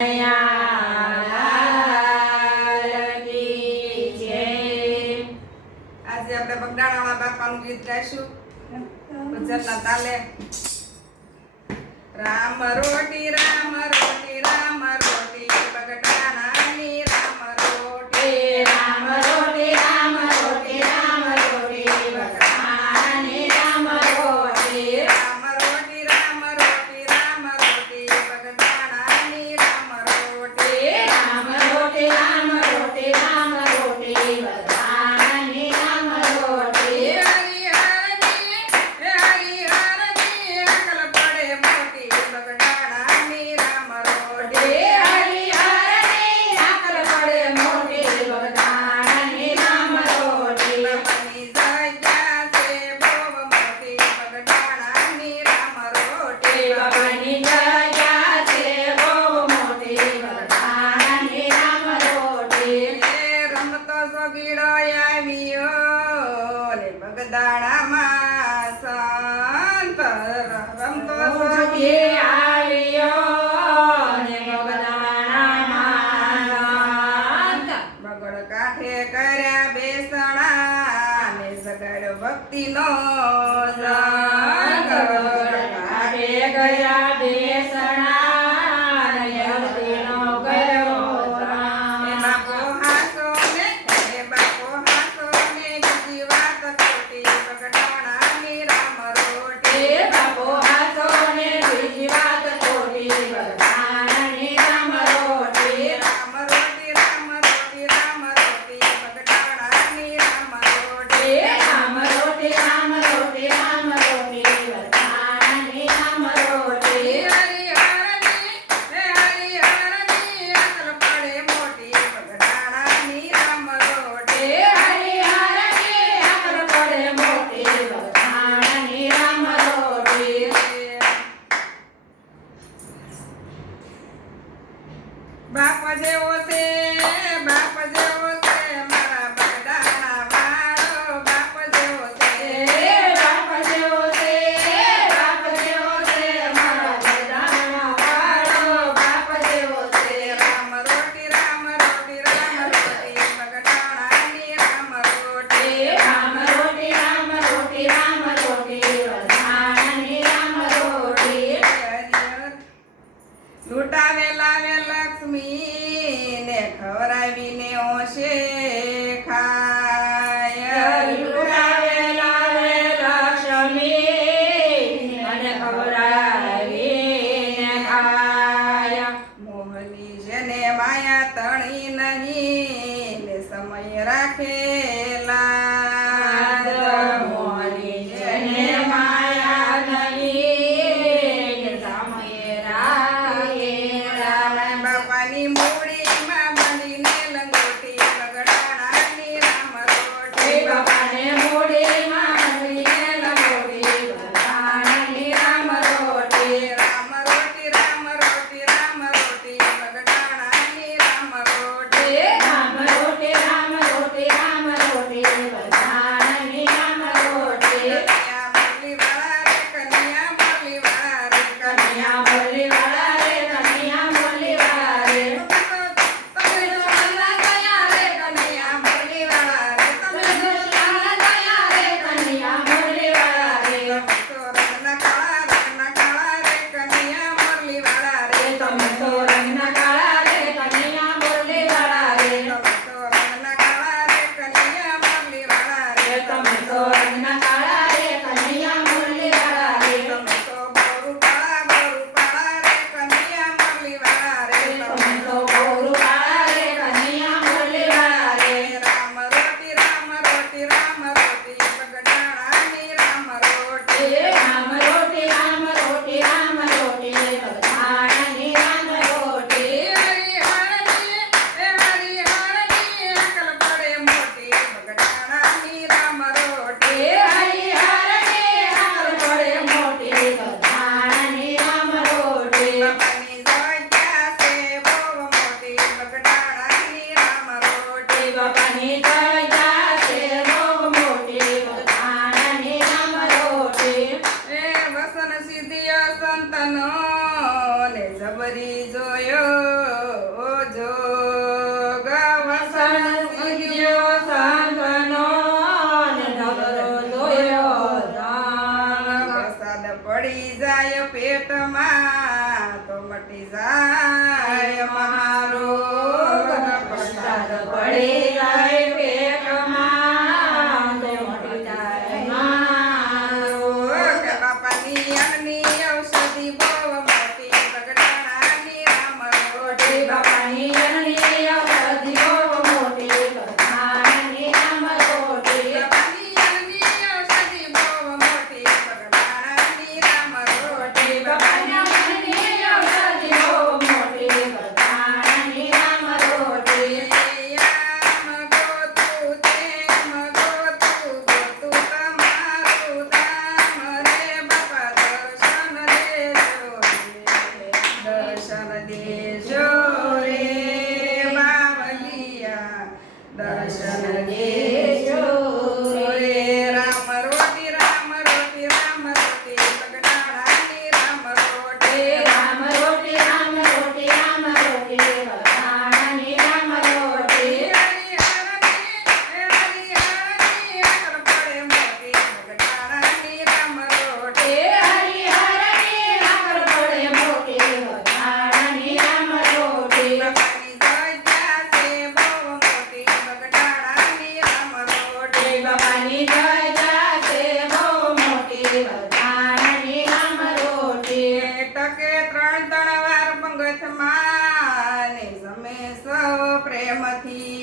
આજે આપણે બગડાણાવાળા બાપાનું ગીત ગાઈશું. ગુજરાતના તાલે. રામ રોટી રામ શાળામાં સંત રમતો બગડ કાંઠે કર્યા બેસણા ને સગર ભક્તિ નો બાપ જેવો છે, બાપ જેવો બાપ જેવો છે. બાપ જેવો છે, બાપ જેવો છે, મારા બગડાના વાળો રામ રોટી, રામ વેલા વેલા લક્ષ્મીને ખવરાવીને ઓશે ખાય. લક્ષ્મી અને ખવરાવી મને જબરી જોયો જો પડી જાય પેટમાં તો મટી જાય મહારો પ્રસાદ ti.